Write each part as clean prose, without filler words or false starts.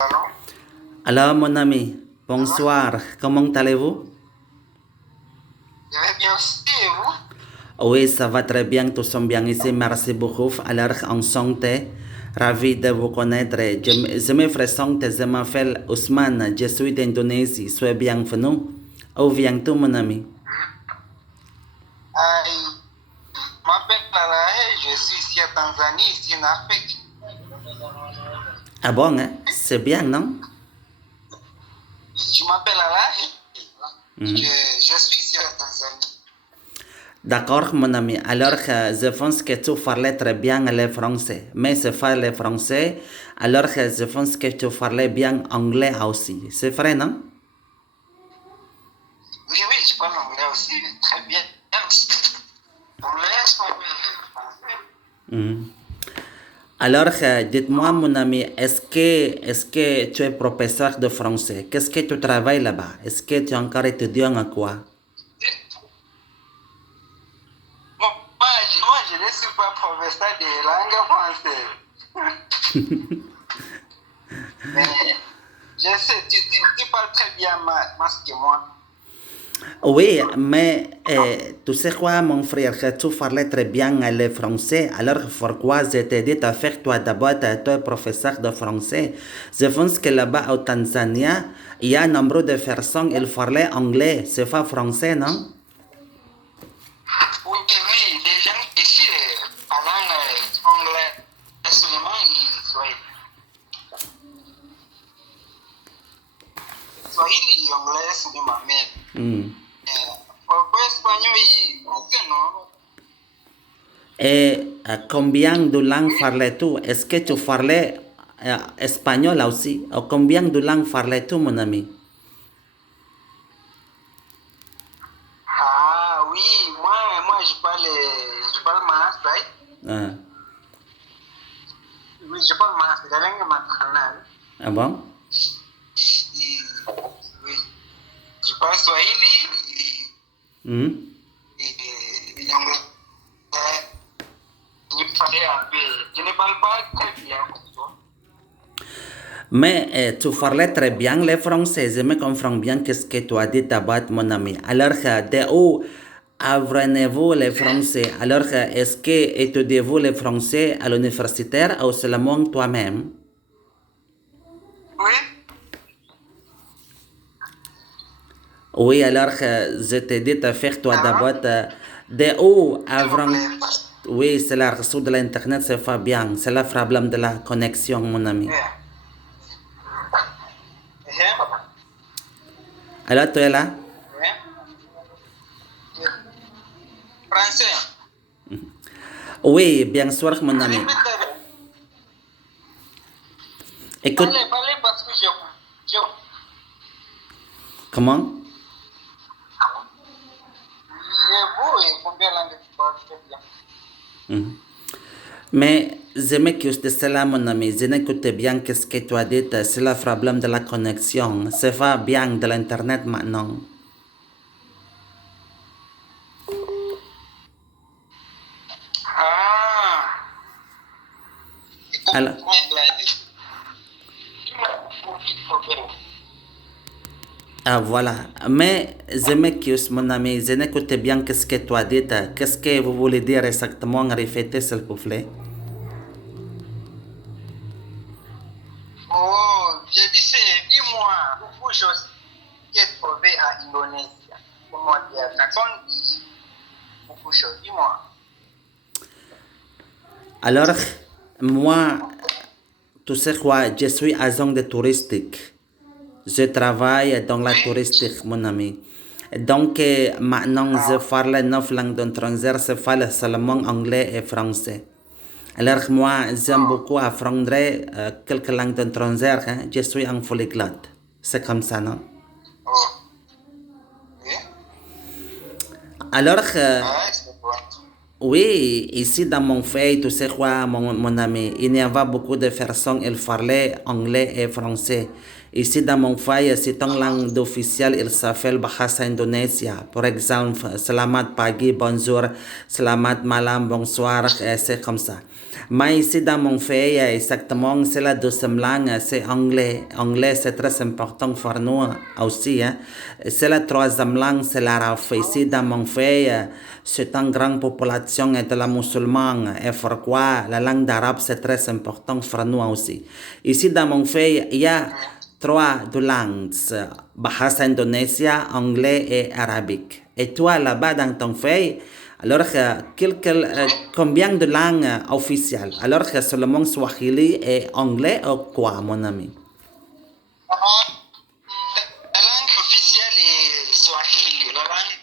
Allô? Alors, mon ami, Ça va? bonsoir. Comment allez-vous? Je vais bien aussi, et vous? Oui, ça va très bien, tous sont bien ici. Merci beaucoup. Alors, en santé, ravi de vous connaître. Je me présente, je m'appelle Ousmane, je suis d'Indonésie. Soyez bienvenue. Où viens-tu, mon ami? Je m'appelle Alain, je suis ici à Tanzanie, ici en Afrique. Ah bon, hein? C'est bien, non? Je m'appelle Alain, je, Mhm. je suis ici à Tanzanie. D'accord, mon ami. Alors, je pense que tu parlais très bien le français. Mais c'est pas le français. Alors, je pense que tu parlais bien anglais aussi. C'est vrai, non? Oui, oui, je parle anglais aussi, très bien. Anglais, espagnol et français. Mhm. Alors, dites-moi, mon ami, est-ce que tu es professeur de français? Qu'est-ce que tu travailles là-bas? Est-ce que tu es encore étudiant à quoi? Bon, moi, je ne suis pas professeur de langue française. Mais je sais, tu parles très bien mas que moi. Oui, mais tu sais quoi, mon frère, que tu parlais très bien le français. Alors, pourquoi je t'ai dit de faire toi d'abord, tu es professeur de français? Je pense que là-bas au Tanzanie, il y a un nombre de personnes qui parlaient anglais, c'est pas français, non? Oui, oui, les gens ici parlent anglais seulement, Swahili et anglais seulement, mais Hmm. pourquoi espagnol et français, non? Et combien de langues Oui. parlais-tu? Est-ce que tu parlais espagnol aussi? Ou combien de langues parlais-tu, mon ami? Ah oui, moi je parle mas, right? Ah, Oui, je parle mas, la langue maternelle. ah bon? Et, oui, je parle Swahili Hmm. et anglais. Je parlais un peu. Je ne parle pas très bien comme toi. Mais tu parlais très bien le français. Je me comprends bien ce que tu as dit d'abord, mon ami. Alors, de où apprenez-vous le français? Alors, est-ce que étudiez-vous le français à l'universitaire ou seulement toi-même? Oui, Oui, alors je t'ai dit de faire toi alors, d'abord de où s'il vous avant. plaît. Oui, c'est la réseau de l'Internet, c'est pas bien. C'est le problème de la connexion, mon ami. Yeah. Yeah. Alors, tu es là? Yeah. Français. Oui, bien sûr, mon ami. Répétez. Écoute, Parlez parce que comment? et vous, et combien de langues tu parles très bien? Mhm. Mais je m'excuse de cela, mon ami. Je n'écoute bien ce que tu as dit. C'est le problème de la connexion. C'est pas bien de l'Internet maintenant. Ah, il faut Alors, ah, voilà. Mais je m'excuse, mon ami. Je n'écoute bien ce que tu as dit. Qu'est-ce que vous voulez dire exactement? Répétez, s'il vous plaît. Oh, je disais, dis-moi, beaucoup de choses qui est trouvé à Indonésie. Comment dire, personne dit beaucoup de choses. Dis-moi. Alors, moi, tu sais quoi? Je suis agent de touristique. Je travaille dans la Oui? touristique, mon ami. Donc, maintenant, je Ah, parle 9 langues étrangères, je parle seulement anglais et français. Alors, moi, j'aime oh, beaucoup apprendre quelques langues étrangères. Hein. Je suis un polyglotte. C'est comme ça, non? oh, oui? Alors, Ah, c'est bon. oui, ici dans mon pays, tu sais quoi, mon ami, il y avait beaucoup de personnes, elles parlaient anglais et français. Ici dans mon pays, c'est une langue officielle, il s'appelle Bahasa Indonesia. Par exemple, Selamat pagi, bonjour, Selamat malam, bonsoir, et c'est comme ça. Mais ici, dans mon pays, exactement, c'est la deuxième langue, c'est anglais. Anglais, c'est très important pour nous aussi. Hein. C'est la troisième langue, c'est l'arabe. Ici, dans mon pays, c'est une grande population de la musulmane. Et pourquoi la langue d'arabe, c'est très important pour nous aussi. Ici, dans mon pays, il y a trois langues, bahasa Indonésia, anglais et arabique. Et toi, là-bas, dans ton pays, alors, combien de langues officielles? Alors, seulement Swahili et anglais ou quoi, mon ami? La langue officielle est Swahili. La langue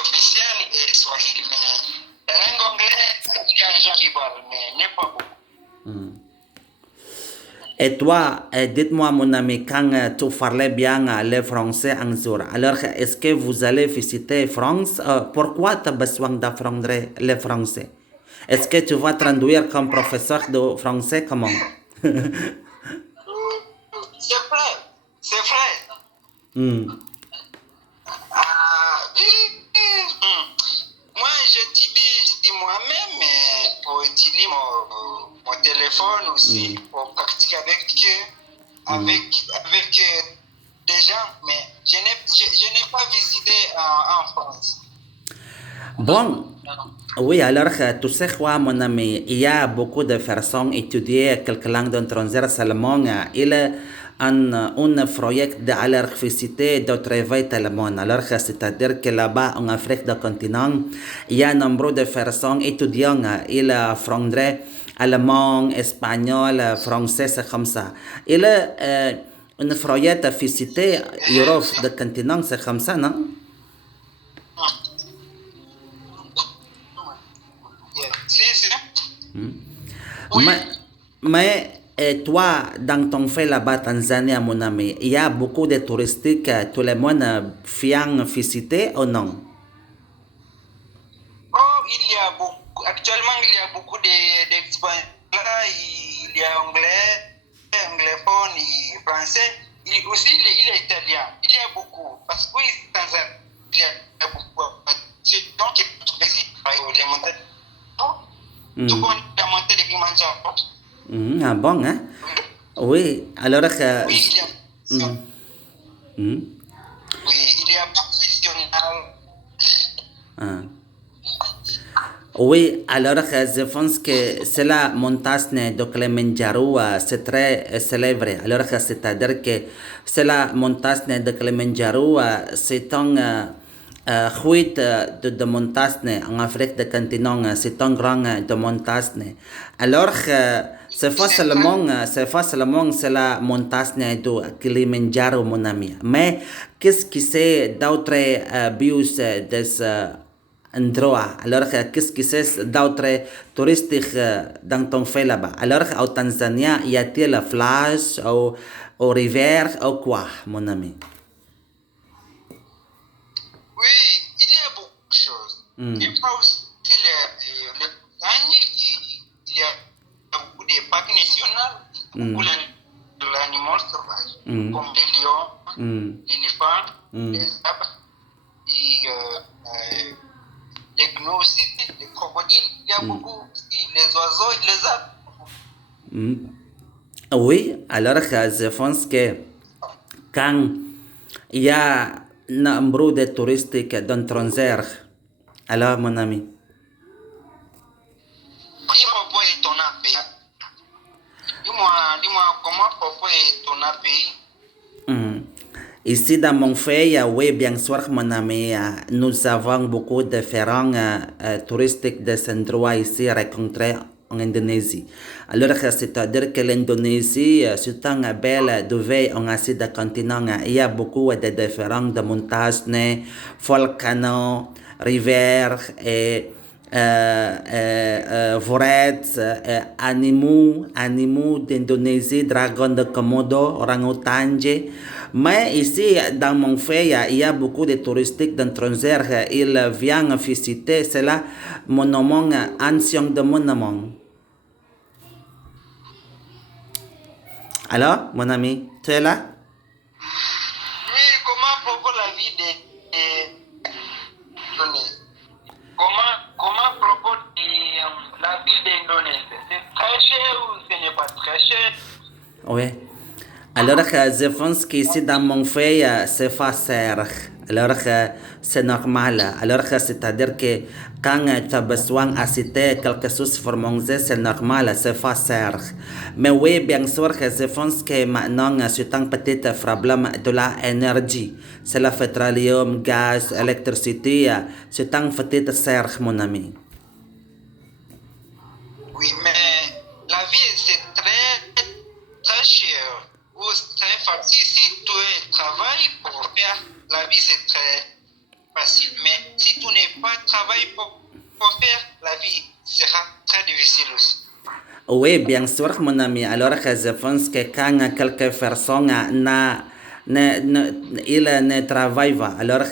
officielle est Swahili. Mais la langue anglaise, il y a des gens qui parlent, mais n'est pas beaucoup. Et toi, dites-moi, mon ami, quand tu parlais bien le français un jour, alors est-ce que vous allez visiter France? Pourquoi tu as besoin d'apprendre le français? Est-ce que tu vas traduire comme professeur de français? Comment? C'est vrai, c'est vrai. Moi, j'utilise moi-même pour utiliser mon téléphone aussi, pour pratiquer avec des gens, mais je n'ai pas visité en France. Bon, oui, alors tu sais quoi, mon ami, il y a beaucoup de personnes étudier quelques langues étrangères seulement. Il y a un projet d'aller visiter d'autres pays dans le monde. Alors, c'est-à-dire que là-bas, en Afrique du continent, il y a un nombre de personnes étudiants. Ils apprennent allemand, espagnol, français, c'est comme ça. Il y a un projet de visiter l'Europe du continent, c'est comme ça, non? Si. Oui. Mais toi, dans ton fait là-bas, Tanzanie, mon ami, il y a beaucoup de touristiques, tout le monde vient visiter ou non? Oh, actuellement, il y a beaucoup d'expansions. Il y a anglais, anglophone et français. Aussi, il est italien. Il y a beaucoup. Parce que oui, Tanzanie, il y a beaucoup. Donc, il faut trouver les montagnes. Tout le monde a monté les Kilimanjaro. Ah bon, hein? Oui, alors que... Oui, il y a... Oui, il y a professionnel. Oui, alors je pense que c'est la montagne de Kilimanjaro, c'est très célèbre. Alors c'est-à-dire que c'est la montagne de Kilimanjaro, c'est un huit de montagne en Afrique du continent, c'est un grand de montagne. Alors c'est facilement, c'est la montagne de Kilimanjaro, mon ami. Mais qu'est-ce qui c'est d'autres bus des endroits? Alors, qu'est-ce qui c'est d'autres touristiques dans ton fait là-bas? Alors, au Tanzanie, y a-t-il la plage ou rivière ou quoi, mon ami? Oui, il y a beaucoup de choses. Il y a aussi les montagnes, il y a beaucoup de parcs nationaux, beaucoup d'animaux sauvages, comme les lions, les éléphants, les arbres, et les gnous aussi, les crocodiles, il y a beaucoup aussi, les oiseaux et les arbres. Oui, alors je pense que quand il y a nombre de touristes d'étrangers, alors mon ami. Dis-moi pourquoi est ton pays. Dis-moi comment pourquoi est ton pays. Ici, dans mon pays, oui, bien sûr, mon ami, nous avons beaucoup de différents touristiques des endroits ici rencontrés en Indonésie. Alors, c'est-à-dire que l'Indonésie, c'est un bel duvet en Asie du continent. Il y a beaucoup de différents de montagnes, volcans, rivières et forêts, animaux d'Indonésie, dragons de Komodo, orang-outangs. Mais ici, dans mon pays, il y a beaucoup de touristiques d'étrangers. Ils viennent visiter cela, monument ancien de monument. Alors, mon ami, tu es là? Oui, comment propos la vie d'Indonésie? Comment propos la vie d'Indonésie? pas très cher. Oui. Alors, je pense qu'ici, dans mon pays, c'est facile. Alors, c'est normal. Alors, c'est-à-dire que quand tu as besoin d'acheter quelque chose pour manger, c'est normal, c'est facile. Mais oui, bien sûr, je pense que maintenant, c'est un petit problème de l'énergie. C'est le pétrole, gaz, électricité. C'est un petit cher, mon ami. Oui, mais la vie, c'est très, très cher. Ou très facile. Si tu travailles pour faire, la vie, c'est très facile. Mais si tu n'es pas travaillé pour faire, la vie sera très difficile aussi. Oui, bien sûr, mon ami. Alors, je pense que quand quelques personnes il ne travaille pas, alors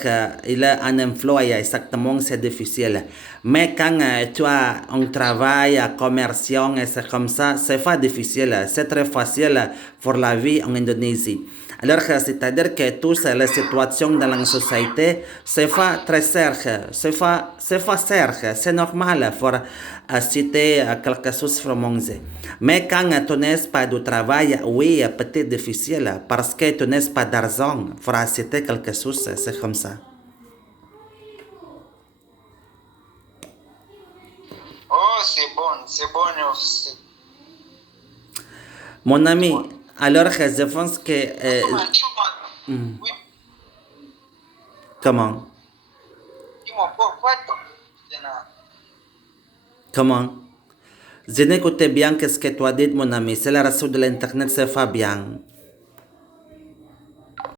il a un emploi, exactement, c'est difficile. Mais quand tu as un travail, commercial, et c'est comme ça, c'est pas difficile. C'est très facile pour la vie en Indonésie. Alors, c'est-à-dire que toutes les situations dans la société, c'est pas très cher, c'est pas cher, c'est normal pour acheter quelque chose pour manger. Mais quand tu n'as pas de travail, oui, peut-être difficile, parce que tu n'as pas d'argent pour acheter quelque chose, c'est comme ça. Oh, c'est bon, c'est bon aussi. Mon ami, alors je pense que... Dis-moi, oui, comment? dis-moi, pourquoi Comment? Je n'écoutais bien qu'est-ce que tu as dit, mon ami. C'est la raison de l'Internet, c'est pas bien.